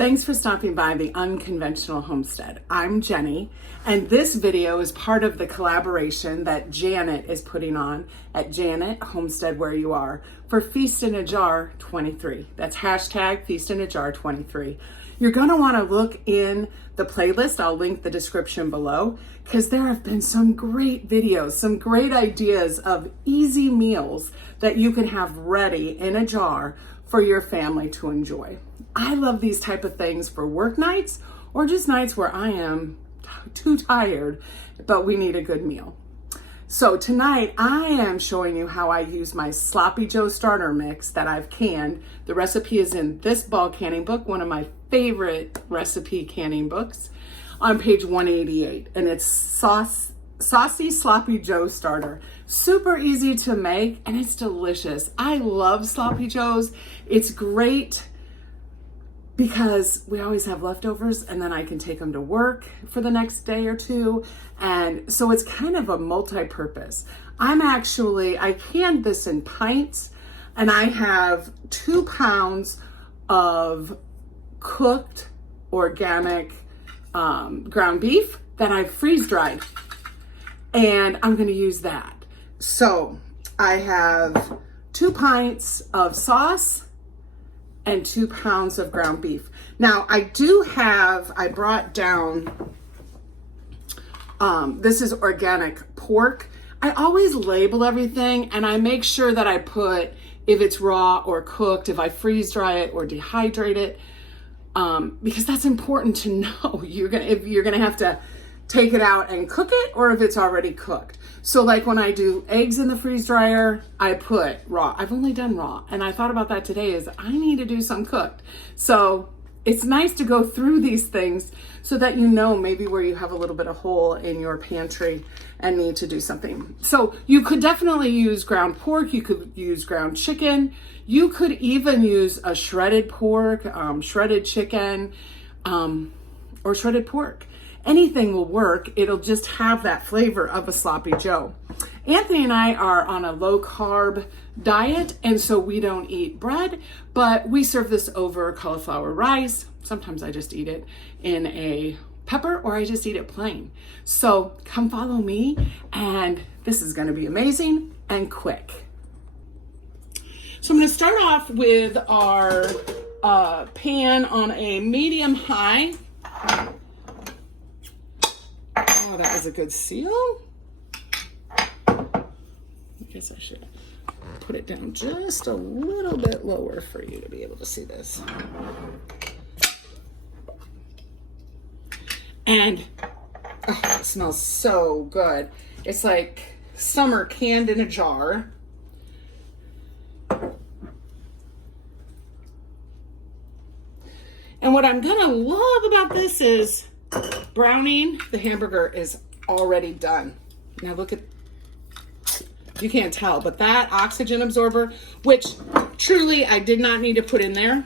Thanks for stopping by the Unconventional Homestead. I'm Jenny, and this video is part of the collaboration that Janet is putting on at Janet Homestead Where You Are for Feast in a Jar 23. That's hashtag Feast in a Jar 23. You're gonna wanna look in the playlist. I'll link the description below because there have been some great videos, some great ideas of easy meals that you can have ready in a jar for your family to enjoy. I love these type of things for work nights or just nights where I am too tired, but we need a good meal. So tonight I am showing you how I use my Sloppy Joe starter mix that I've canned. The recipe is in this bulk canning book, one of my favorite recipe canning books, on page 188, and it's Saucy Sloppy Joe starter. Super easy to make and it's delicious. I love Sloppy Joes. It's great because we always have leftovers and then I can take them to work for the next day or two. And so it's kind of a multi-purpose. I canned this in pints and I have 2 pounds of cooked organic ground beef that I've freeze dried. And I'm gonna use that. So I have 2 pints of sauce and 2 pounds of ground beef. Now I brought down, this is organic pork. I always label everything and I make sure that I put if it's raw or cooked, if I freeze dry it or dehydrate it, because that's important to know. If you're gonna have to take it out and cook it or if it's already cooked. So like when I do eggs in the freeze dryer, I put raw. I've only done raw. And I thought about that today is I need to do some cooked. So it's nice to go through these things so that you know maybe where you have a little bit of hole in your pantry and need to do something. So you could definitely use ground pork. You could use ground chicken. You could even use a shredded pork, shredded chicken, or shredded pork. Anything will work. It'll just have that flavor of a Sloppy Joe. Anthony and I are on a low carb diet, and so we don't eat bread, but we serve this over cauliflower rice. Sometimes I just eat it in a pepper or I just eat it plain. So come follow me, and this is gonna be amazing and quick. So I'm gonna start off with our pan on a medium high. Oh, that was a good seal. I guess I should put it down just a little bit lower for you to be able to see this. And oh, it smells so good. It's like summer canned in a jar. And what I'm gonna love about this is browning. The hamburger is already done. Now look at, you can't tell, but that oxygen absorber, which truly I did not need to put in there,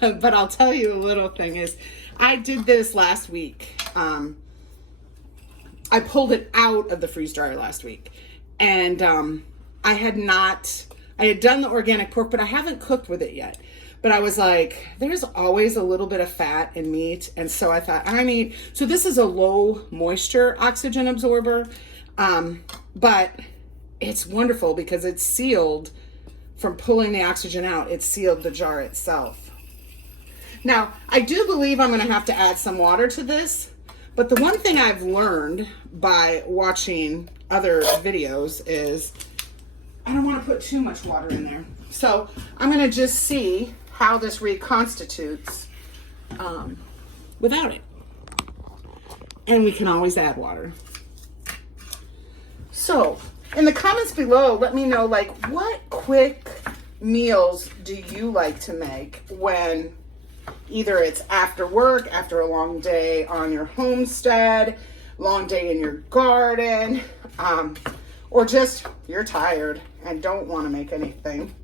but I'll tell you a little thing is, I did this last week. I pulled it out of the freeze dryer last week, and I had done the organic pork, but I haven't cooked with it yet. But I was like, there's always a little bit of fat in meat. And so I thought, so this is a low moisture oxygen absorber, but it's wonderful because it's sealed from pulling the oxygen out. It sealed the jar itself. Now, I do believe I'm gonna have to add some water to this, but the one thing I've learned by watching other videos is I don't wanna put too much water in there. So I'm gonna just see how this reconstitutes without it. And we can always add water. So in the comments below, let me know, like, what quick meals do you like to make when either it's after work, after a long day on your homestead, long day in your garden, or just you're tired and don't want to make anything.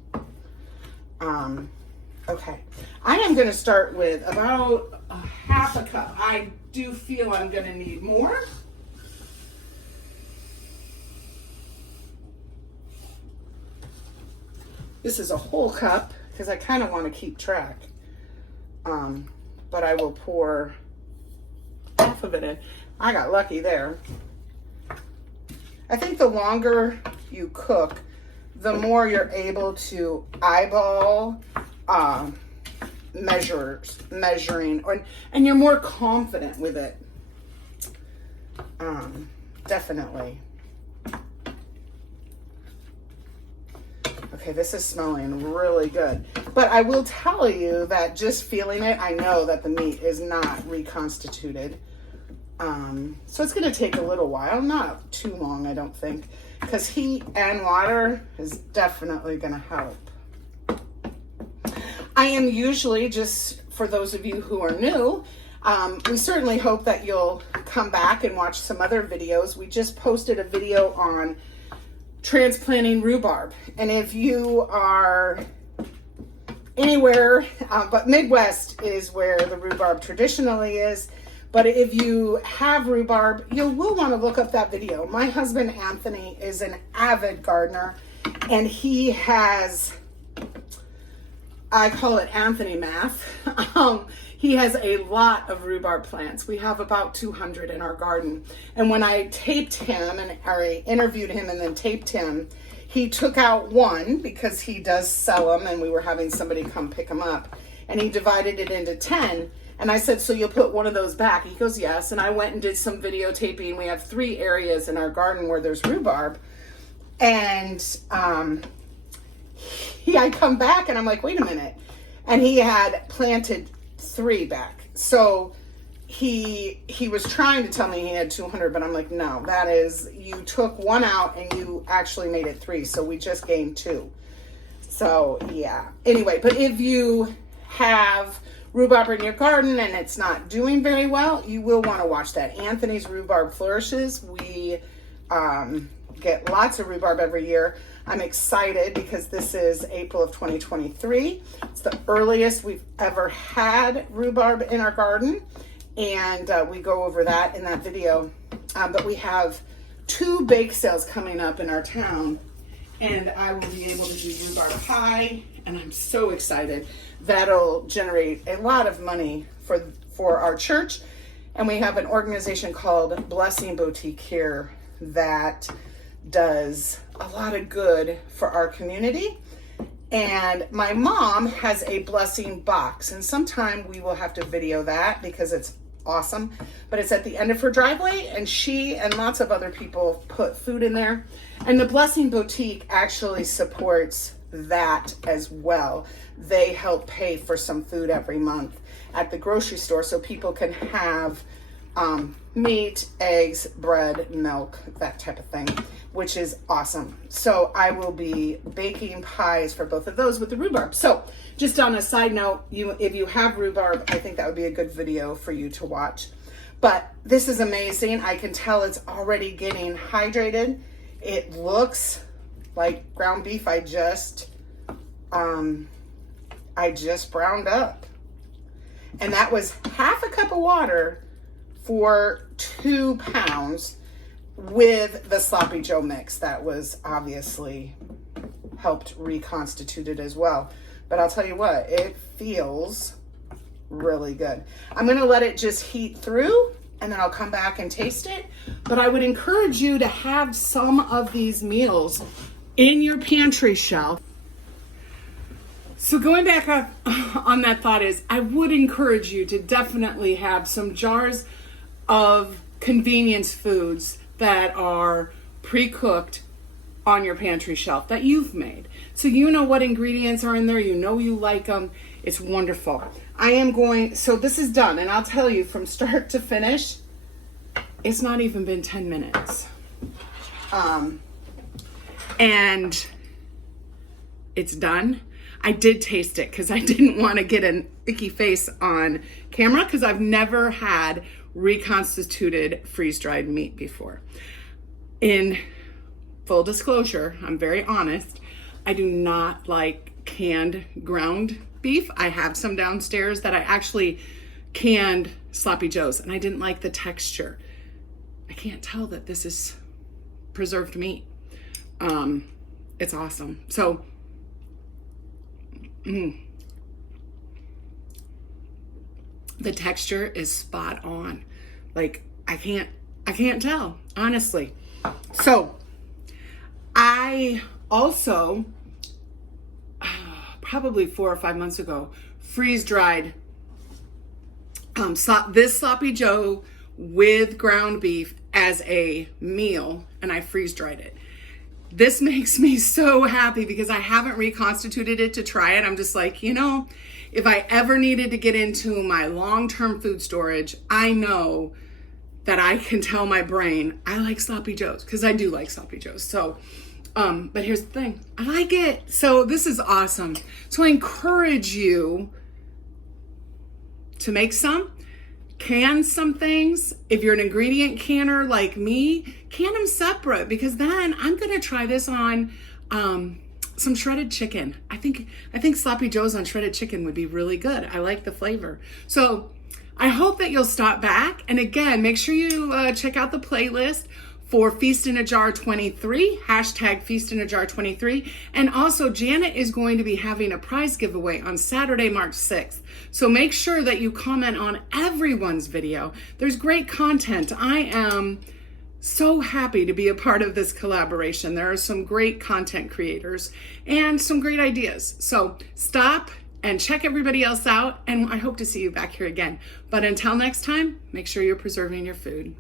Okay, I am going to start with about a half a cup. I do feel I'm going to need more. This is a whole cup because I kind of want to keep track. but I will pour half of it in. I got lucky there. I think the longer you cook, the more you're able to eyeball measuring, and you're more confident with it. Definitely. Okay, this is smelling really good. But I will tell you that just feeling it, I know that the meat is not reconstituted. So it's going to take a little while, not too long, I don't think, because heat and water is definitely going to help. I am usually, just for those of you who are new, we certainly hope that you'll come back and watch some other videos. We just posted a video on transplanting rhubarb. And if you are anywhere, but Midwest is where the rhubarb traditionally is. But if you have rhubarb, you will want to look up that video. My husband, Anthony, is an avid gardener, and he has, I call it Anthony math. He has a lot of rhubarb plants. We have about 200 in our garden. And when I taped him, or I interviewed him and then taped him, he took out one because he does sell them, and we were having somebody come pick them up. And he divided it into 10. And I said, so you'll put one of those back? He goes, yes. And I went and did some videotaping. We have 3 areas in our garden where there's rhubarb. And I come back and I'm like, wait a minute. And he had planted 3 back. So he was trying to tell me he had 200, but I'm like, no, that is, you took one out and you actually made it 3. So we just gained 2. So yeah. Anyway, but if you have rhubarb in your garden and it's not doing very well, you will want to watch that. Anthony's Rhubarb Flourishes. We get lots of rhubarb every year. I'm excited because this is April of 2023. It's the earliest we've ever had rhubarb in our garden, and we go over that in that video. But we have 2 bake sales coming up in our town, and I will be able to do rhubarb pie, and I'm so excited. That'll generate a lot of money for our church. And we have an organization called Blessing Boutique here that does a lot of good for our community. And my mom has a blessing box, and sometime we will have to video that because it's awesome. But it's at the end of her driveway, and she and lots of other people put food in there. And the Blessing Boutique actually supports that as well. They help pay for some food every month at the grocery store so people can have meat, eggs, bread, milk, that type of thing, which is awesome. So I will be baking pies for both of those with the rhubarb. So just on a side note, if you have rhubarb, I think that would be a good video for you to watch. But this is amazing. I can tell it's already getting hydrated. It looks like ground beef I just browned up. And that was half a cup of water for 2 pounds with the Sloppy Joe mix. That was obviously helped reconstitute it as well. But I'll tell you what, it feels really good. I'm going to let it just heat through, and then I'll come back and taste it. But I would encourage you to have some of these meals in your pantry shelf. So going back up on that thought is, I would encourage you to definitely have some jars of convenience foods that are pre-cooked on your pantry shelf that you've made. So you know what ingredients are in there, you know you like them. It's wonderful. So this is done, and I'll tell you from start to finish, it's not even been 10 minutes. And it's done. I did taste it because I didn't want to get an icky face on camera because I've never had reconstituted freeze-dried meat before. In full disclosure, I'm very honest, I do not like canned ground beef. I have some downstairs that I actually canned Sloppy Joes, and I didn't like the texture. I can't tell that this is preserved meat. It's awesome. So, The texture is spot on. Like, I can't tell, honestly. So I also, probably 4 or 5 months ago, freeze dried this sloppy joe with ground beef as a meal, and I freeze dried it. This makes me so happy because I haven't reconstituted it to try it. I'm just like, you know, if I ever needed to get into my long-term food storage, I know that I can tell my brain I like sloppy joes, because I do like sloppy joes. So, but here's the thing, I like it. So this is awesome. So I encourage you to make some, can some things. If you're an ingredient canner like me, can them separate, because then I'm gonna try this on some shredded chicken. I think sloppy joes on shredded chicken would be really good. I like the flavor. So I hope that you'll stop back. And again, make sure you check out the playlist for Feast in a Jar 23, hashtag Feast in a Jar 23. And also Janet is going to be having a prize giveaway on Saturday, March 6th. So make sure that you comment on everyone's video. There's great content. I am so happy to be a part of this collaboration. There are some great content creators and some great ideas. So stop and check everybody else out, and I hope to see you back here again. But until next time, make sure you're preserving your food.